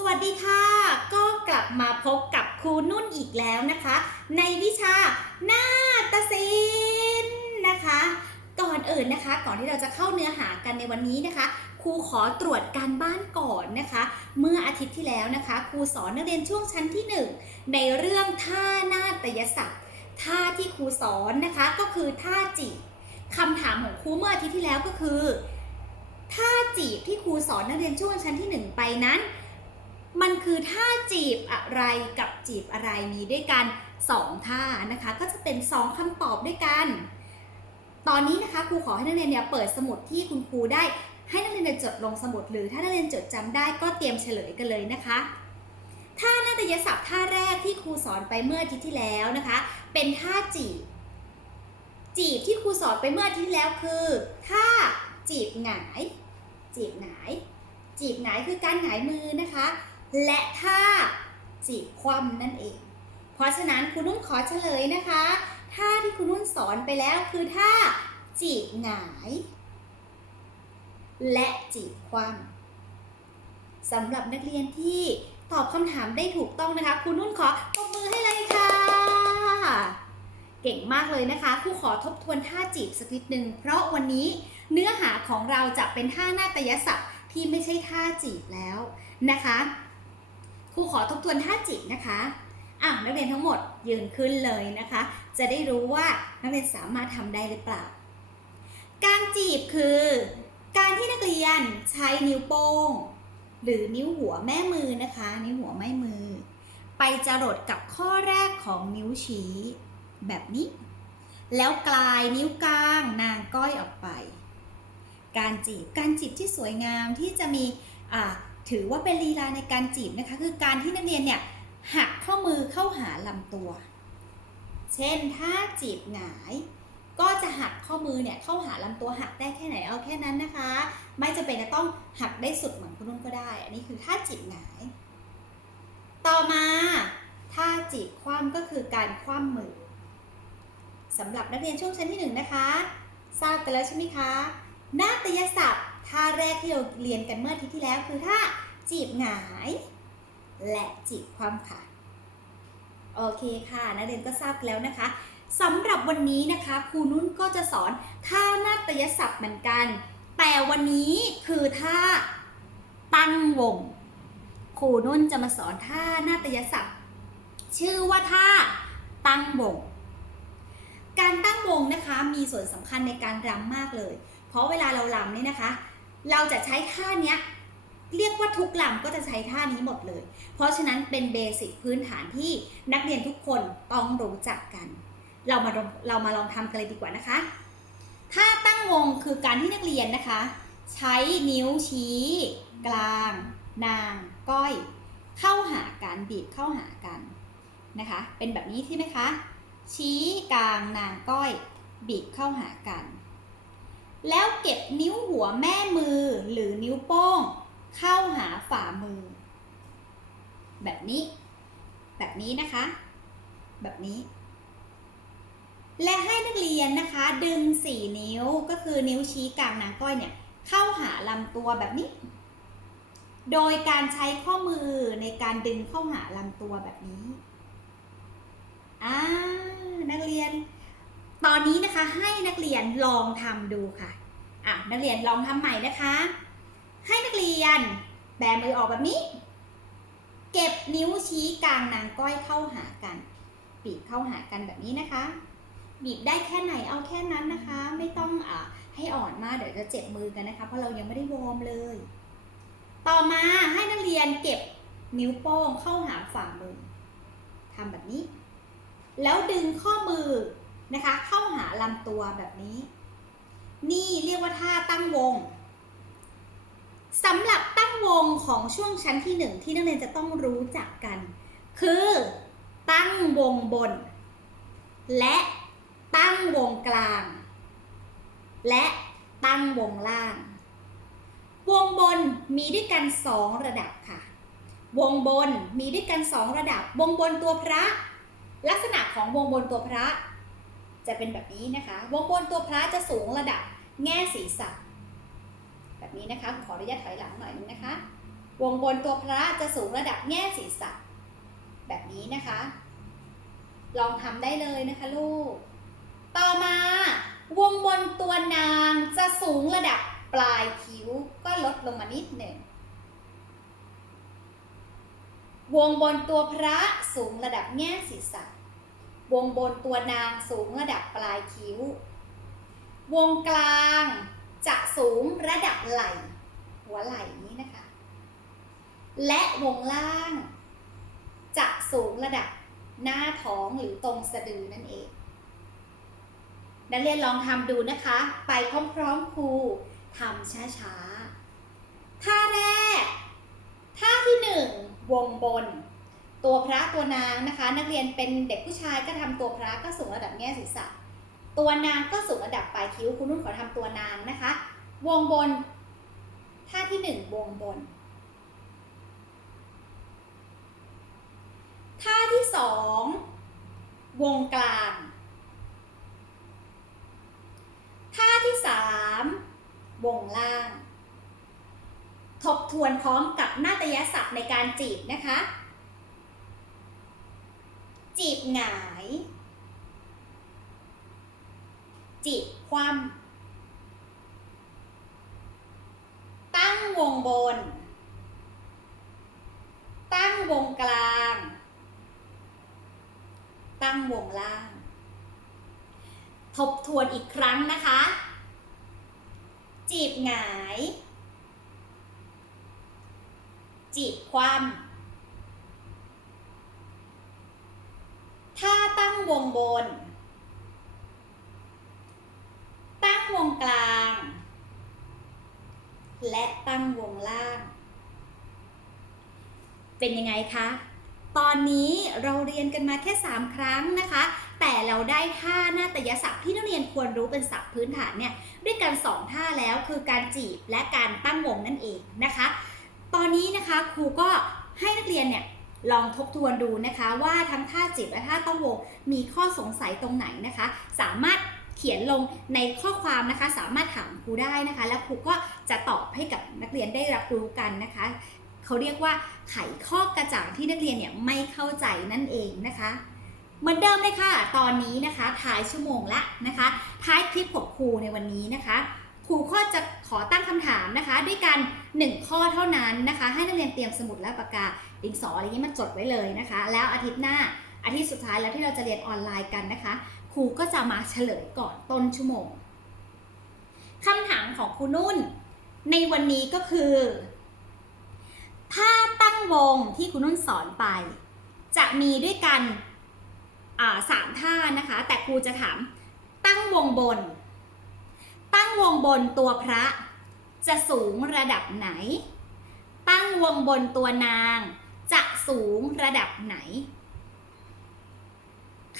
สวัสดีค่ะ ก็กลับมาพบกับครูนุ่นอีกแล้วนะคะ ในวิชาหน้าฏศิลป์นะคะ ก่อนอื่นนะคะ ก่อนที่เราจะเข้าเนื้อหากันในวันนี้นะคะ ครูขอตรวจการบ้านก่อนนะคะ เมื่ออาทิตย์ที่แล้วนะคะ ครูสอนนักเรียนช่วงชั้นที่หนึ่งในเรื่องท่าหน้าฏยศัพท์ท่าที่ครูสอนนะคะก็คือท่าจีบคำถามของครูเมื่ออาทิตย์ที่แล้วก็คือท่าจีบที่ครูสอนนักเรียนช่วงชั้นที่หนึ่งไปนั้น มันคือท่าจีบอะไรกับจีบอะไรมีด้วยกัน 2 ท่านะคะ ก็จะเป็น 2คำตอบด้วยกัน ตอนนี้นะคะครูขอให้นักเรียนเนี่ยเปิดสมุดที่คุณครูได้ให้นักเรียนจดลงสมุดหรือถ้านักเรียนจดจำได้ก็เตรียมเฉลยกันเลยนะคะท่านาฏยศัพท์ท่าแรกที่ครูสอนไปเมื่ออาทิตย์ที่แล้วนะคะ เป็นท่าจีบ จีบที่ครูสอนไปเมื่ออาทิตย์ที่แล้วคือท่าจีบหงาย จีบหงาย จีบหงายคือการหงายมือนะคะ และท่าจีบคว่ำนั่นเอง เพราะฉะนั้นคุณนุ่นขอเฉลยนะคะท่าที่คุณนุ่นสอนไปแล้วคือท่าจีบหงาย และจีบคว่ำสำหรับนักเรียนที่ตอบคำถามได้ถูกต้องนะคะ คุณนุ่นขอปรบมือให้เลยค่ะ เก่งมากเลยนะคะครูขอทบทวนท่าจีบสักนิดนึง เพราะวันนี้เนื้อหาของเราจะเป็นท่านาฏยศัพท์ที่ไม่ใช่ท่าจีบแล้วนะคะ รูขอทบทวนท่าจีบนะคะอะนักเรียนทั้งหมดยืนขึ้นเลยนะคะ จะได้รู้ว่านักเรียนสามารถทำได้หรือเปล่า การจีบคือ การที่นักเรียนใช้นิ้วโป้ง หรือนิ้วหัวแม่มือนะคะ นิ้วหัวแม่มือ ไปจรดกับข้อแรกของนิ้วชี้ แบบนี้ แล้วกลายนิ้วกลางนางก้อยออกไป การจีบการจีบที่สวยงามที่จะมีอ่า ถือว่าเป็นลีลาในการจีบนะคะ คือการที่นักเรียนเนี่ยหักข้อมือเข้าหาลำตัว เช่นถ้าจีบหงาย ก็จะหักข้อมือเนี่ยเข้าหาลำตัวหักได้แค่ไหนเอาแค่นั้นนะคะ ไม่จำเป็นจะต้องหักได้สุดเหมือนคุณนุ่นก็ได้ อันนี้คือท่าจีบหงาย ต่อมาท่าจีบคว่ำก็คือการคว่ำมือสำหรับนักเรียนช่วงชั้นที่หนึ่งนะคะทราบกันแล้วใช่ไหมคะนาฏยศัพท์ ท่าแรกที่เราเรียนกันเมื่ออาทิตย์ที่แล้วคือท่าจีบหงาย และจีบความค่ะ โอเคค่ะนักเรียนก็ทราบแล้วนะคะสำหรับวันนี้นะคะครูนุ่นก็จะสอนท่านาฏยศัพท์เหมือนกัน แต่วันนี้คือท่าตั้งวงครูนุ่นจะมาสอนท่านาฏยศัพท์ ชื่อว่าท่าตั้งวง การตั้งวงนะคะมีส่วนสำคัญในการรำมากเลย เพราะเวลาเรารำเนี่ยนะคะ เราจะใช้ท่าเนี้ยเรียกว่าทุกลำก็จะใช้ท่านี้หมดเลย เพราะฉะนั้นเป็นเบสิกพื้นฐานที่นักเรียนทุกคนต้องรู้จักกัน เรามาเรามาลองทำกันเลยดีกว่านะคะ ท่าตั้งวงคือการที่นักเรียนนะคะ ใช้นิ้วชี้ กลาง นาง ก้อย เข้าหากันบีบเข้าหากันนะคะ เป็นแบบนี้ใช่ไหมคะ ชี้กลางนางก้อย บีบเข้าหากัน แล้วเก็บนิ้วหัวแม่มือหรือนิ้วโป้ง เข้าหาฝ่ามือ แบบนี้ แบบนี้นะคะ แบบนี้ และให้นักเรียนนะคะ ดึง4นิ้วก็คือนิ้วชี้กลางนางก้อยเนี่ย เข้าหาลำตัวแบบนี้ โดยการใช้ข้อมือในการดึงเข้าหาลำตัวแบบนี้อ่านักเรียน ตอนนี้นะคะให้นักเรียนลองทำดูค่ะอะนักเรียนลองทำใหม่นะคะ ให้นักเรียนแบมือออกแบบนี้ เก็บนิ้วชี้กลางนางก้อยเข้าหากันบีบเข้าหากันแบบนี้นะคะ บีบได้แค่ไหนเอาแค่นั้นนะคะ ไม่ต้องอ่าให้อ่อนมากเดี๋ยวจะเจ็บมือกันนะคะ เพราะเรายังไม่ได้วอร์มเลย ต่อมาให้นักเรียนเก็บนิ้วโป้งเข้าหาฝ่ามือทำแบบนี้ แล้วดึงข้อมือ นะคะ เข้าหาลำตัวแบบนี้ นี่เรียกว่าท่าตั้งวงสำหรับตั้งวงของช่วงชั้นที่หนึ่งที่นักเรียนจะต้องรู้จักกัน คือตั้งวงบน และตั้งวงกลาง และตั้งวงล่าง วงบนมีด้วยกันสองระดับค่ะ วงบนมีด้วยกันสองระดับ วงบนตัวพระ ลักษณะของวงบนตัวพระ จะเป็นแบบนี้นะคะ วงบนตัวพระจะสูงระดับแง่ศีรษะแบบนี้นะคะขออนุญาตถอยหลังหน่อยนึงนะคะ วงบนตัวพระจะสูงระดับแง่ศีรษะแบบนี้นะคะ ลองทำได้เลยนะคะลูก ต่อมาวงบนตัวนางจะสูงระดับปลายคิ้วก็ลดลงมานิดหนึ่ง วงบนตัวพระสูงระดับแง่ศีรษะ วงบนตัวนางสูงระดับปลายคิ้ว วงกลางจะสูงระดับไหล่ หัวไหล่นี้นะคะ และวงล่าง จะสูงระดับหน้าท้องหรือตรงสะดือนั่นเอง นักเรียนลองทำดูนะคะ ไปพร้อมๆครูทำช้าๆ ท่าแรก ท่าที่หนึ่งวงบน ตัวพระตัวนางนะคะ นักเรียนเป็นเด็กผู้ชายก็ทำตัวพระก็สูงระดับแง่ศีรษะ ตัวนางก็สูงระดับปลายคิ้วคุณนุ่นขอทำตัวนางนะคะ วงบนท่าที่หนึ่งวงบนท่าที่สองวงกลางท่าที่สามวงล่าง ทบทวนพร้อมกับนาฏยศัพท์ในการจีบนะคะ จีบหงาย จีบคว่ำตั้งวงบน ตั้งวงกลาง ตั้งวงล่าง ทบทวนอีกครั้งนะคะ จีบหงาย จีบคว่ำถ้าตั้ง วงบน ตั้งวงกลาง และตั้งวงล่าง เป็นยังไงคะ ตอนนี้เราเรียนกันมาแค่ 3 ครั้งนะคะ แต่เราได้ท่านาฏยศัพท์ที่นักเรียนควรรู้เป็นศัพท์พื้นฐานเนี่ยด้วยกัน 2 ท่าแล้วคือการจีบและการตั้งวงนั่นเองนะคะ ตอนนี้นะคะครูก็ให้นักเรียนเนี่ย ลองทบทวนดูนะคะว่าทั้งท่าจีบและท่าตั้งวงมีข้อสงสัยตรงไหนนะคะ สามารถเขียนลงในข้อความนะคะ สามารถถามครูได้นะคะ แล้วครูก็จะตอบให้กับนักเรียนได้รับรู้กันนะคะเขาเรียกว่าไขข้อกระจ่างที่นักเรียนเนี่ยไม่เข้าใจนั่นเองนะคะเหมือนเดิมเลยค่ะ ตอนนี้นะคะท้ายชั่วโมงละนะคะ ท้ายคลิปของครูในวันนี้นะคะ ครูก็จะขอตั้งคำถามนะคะ ด้วยกัน 1 ข้อเท่านั้นนะคะ ให้ เตรียมสมุดและปากกาดินสออะไรนี้มาจดไว้เลยนะคะ แล้วอาทิตย์หน้าอาทิตย์สุดท้ายแล้วที่เราจะเรียนออนไลน์กันนะคะ ครูก็จะมาเฉลยก่อนต้นชั่วโมงคำถามของครูนุ่น ในวันนี้ก็คือท่าตั้งวงที่ครูนุ่นสอนไป จะมีด้วยกันสามท่านะคะ แต่ครูจะถาม ตั้งวงบน ตั้งวงบนตัวพระ จะสูงระดับไหน ตั้งวงบนตัวนาง จะสูงระดับไหน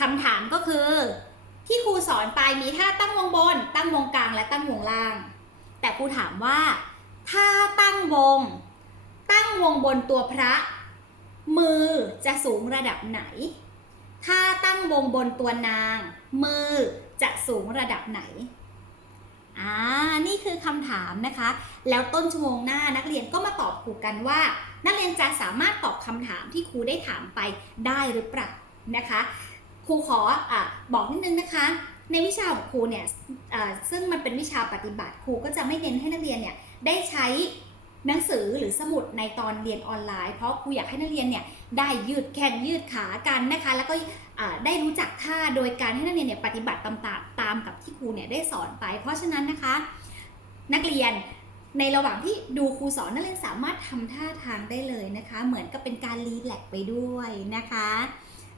คำถามก็คือ ที่ครูสอนไปมีท่าตั้งวงบน ตั้งวงกลางและตั้งวงล่าง แต่ครูถามว่าถ้าตั้งวง ตั้งวงบนตัวพระ มือจะสูงระดับไหน ถ้าตั้งวงบนตัวนาง มือจะสูงระดับไหน อ่านี่คือคำถามนะคะ แล้วต้นชั่วโมงหน้านักเรียนก็มาตอบครูกันว่า นักเรียนจะสามารถตอบคำถามที่ครูได้ถามไปได้หรือเปล่านะคะครูขออบอกนิดนึงนะคะ ในวิชาของครูเนี่ยซึ่งมันเป็นวิชาปฏิบัติครูก็จะไม่เน้นให้นักเรียนเนี่ยได้ใช้ หนังสือหรือสมุดในตอนเรียนออนไลน์ เพราะครูอยากให้นักเรียนเนี่ยได้ยืดแขนยืดขากันนะคะ แล้วก็ได้รู้จักท่าโดยการให้นักเรียนเนี่ยปฏิบัติตามตามกับที่ครูเนี่ยได้สอนไป เพราะฉะนั้นนะคะ นักเรียนในระหว่างที่ดูครูสอนนักเรียนสามารถทำท่าทางได้เลยนะคะ เหมือนกับเป็นการรีแลกซ์ไปด้วยนะคะ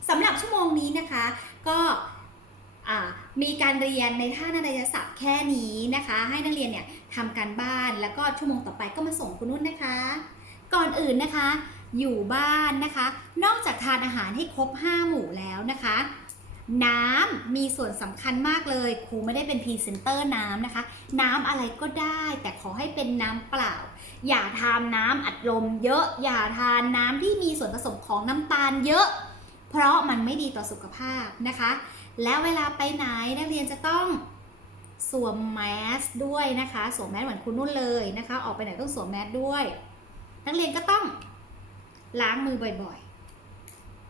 สำหรับชั่วโมงนี้นะคะ ก็ มีการเรียนในท่านาฏยศัพท์แค่นี้นะคะ ให้นักเรียนเนี่ยทำการบ้านแล้วก็ชั่วโมงต่อไปก็มาส่งคุณนุ่นนะคะ ก่อนอื่นนะคะ อยู่บ้านนะคะ นอกจากทานอาหารให้ครบ 5 หมู่แล้วนะคะ น้ำมีส่วนสำคัญมากเลยครูไม่ได้เป็นพรีเซนเตอร์น้ำนะคะ น้ำอะไรก็ได้ แต่ขอให้เป็นน้ำเปล่า อย่าทานน้ำอัดลมเยอะ อย่าทานน้ำที่มีส่วนผสมของน้ำตาลเยอะ เพราะมันไม่ดีต่อสุขภาพนะคะ แล้วเวลาไปไหนนักเรียนจะต้องสวมแมสด้วยนะคะ สวมแมสเหมือนคุณนุ่นเลยนะคะ ออกไปไหนต้องสวมแมสด้วย นักเรียนก็ต้องล้างมือบ่อย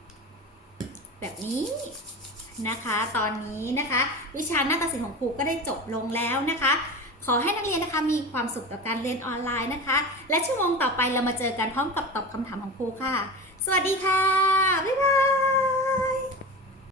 ๆ แบบนี้นะคะ ตอนนี้นะคะ วิชาหน้าตาศิลป์ของครูก็ได้จบลงแล้วนะคะ ขอให้นักเรียนนะคะมีความสุขกับการเรียนออนไลน์นะคะ และชั่วโมงต่อไปเรามาเจอกันพร้อมกับตอบคำถามของครูค่ะ สวัสดีค่ะ บ๊ายบาย